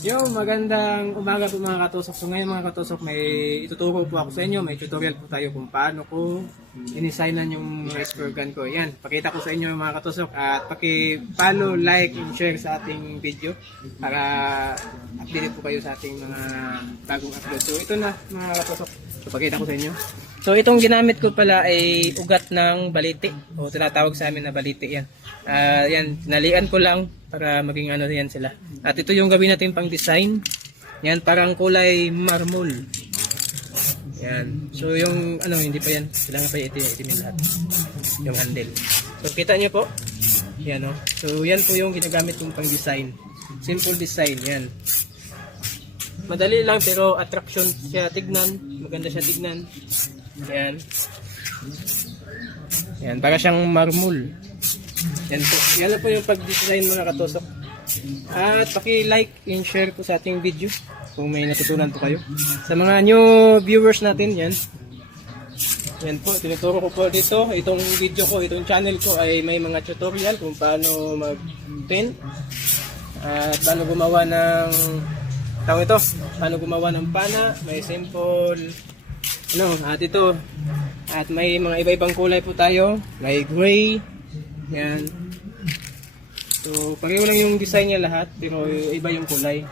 Yo, magandang umaga po mga katusok. So ngayon mga katusok, may ituturo po ako sa inyo. May tutorial po tayo kung paano ko inisignan yung rescue gun ko. Yan, pakita ko sa inyo mga katusok. At paki-follow, like, and share sa ating video para update po kayo sa ating mga bagong upload. So ito na mga katusok. So pakita ko sa inyo. So itong ginamit ko pala ay ugat ng baliti o tinatawag sa amin na baliti yan. Yan, tinalian ko lang para maging ano yan sila. At ito yung gawin natin pang design. Yan, parang kulay marmol. Yan. So yung ano, hindi pa yan. Kailangan pa itimin lahat. Yung handle. So kita nyo po. Yan o. So yan po yung ginagamit kong pang design. Simple design. Yan. Madali lang pero attraction siya tignan. Maganda siya tignan. Yan. Yan. Para siyang marmol. Yan po. Yan po yung pag-design mga katusok. At paki-like and share po sa ating video kung may natutunan po kayo. Sa mga new viewers natin, yan. Yan po, tinuturo ko po dito. Itong video ko, itong channel ko ay may mga tutorial kung paano mag-pin. At paano gumawa ng tawag ito, paano gumawa ng pana. May simple at ito. At may mga iba-ibang kulay po tayo. May gray. Yan. So, pareho lang yung design niya lahat, pero iba yung kulay.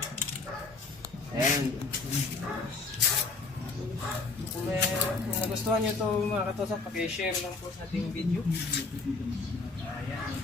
Ayan. Kung nagustuhan nyo ito mga katusok, paki-share lang po sa ating video. Ayan.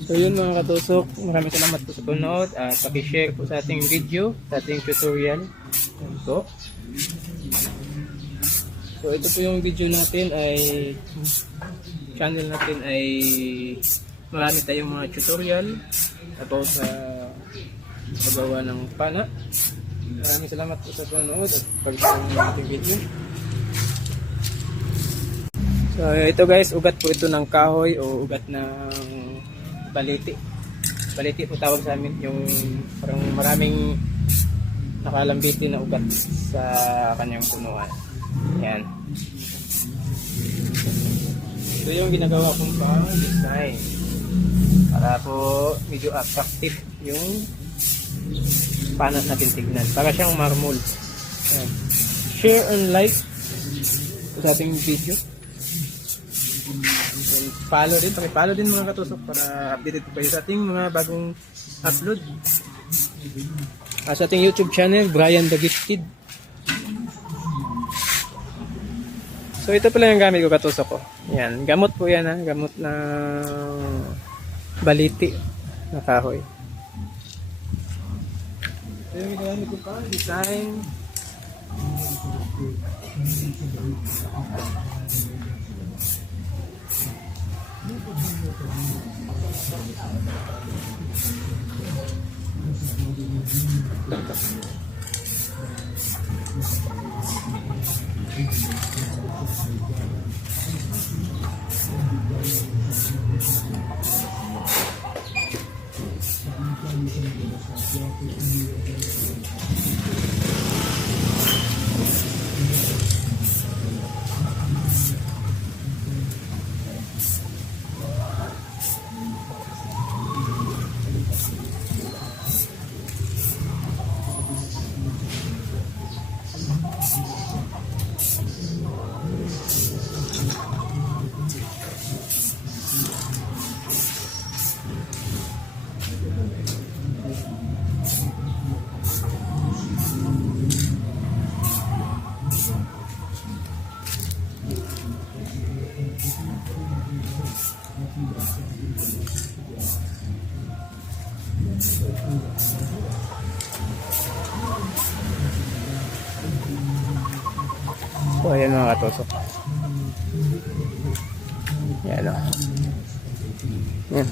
So yun mga katusok, maraming salamat po sa panood at paki-share po sa ating video, sa ating tutorial. Yan po. So ito po yung video natin ay channel natin ay marami tayong mga tutorial about sa paggawa ng pana. Maraming salamat po sa panonood at pag-share ng ating video. So ito guys, ugat po ito ng kahoy o ugat ng baliti. Baliti po tawag sa amin, yung parang maraming nakalambitin na ugat sa kanyang punuan. Yan. Ito yung ginagawa kong pang design para po medyo attractive yung panas natin tignan. Para siyang marmol. Yan. Share and like sa ating video. And follow din, paki-follow din mga katusok para updated po kayo sa ating mga bagong upload. Sa ating YouTube channel, Brian the Gifted. So ito pala yung gamit ko katusok ko. Yan, gamot po yan ha, gamot na baliti na kahoy. Ito yung gamit ko pa, design. So ayan mga katusok. Yan o. Yan.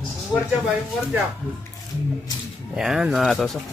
Yung gwardiya ba? Yung gwardiya? Yan mga katusok.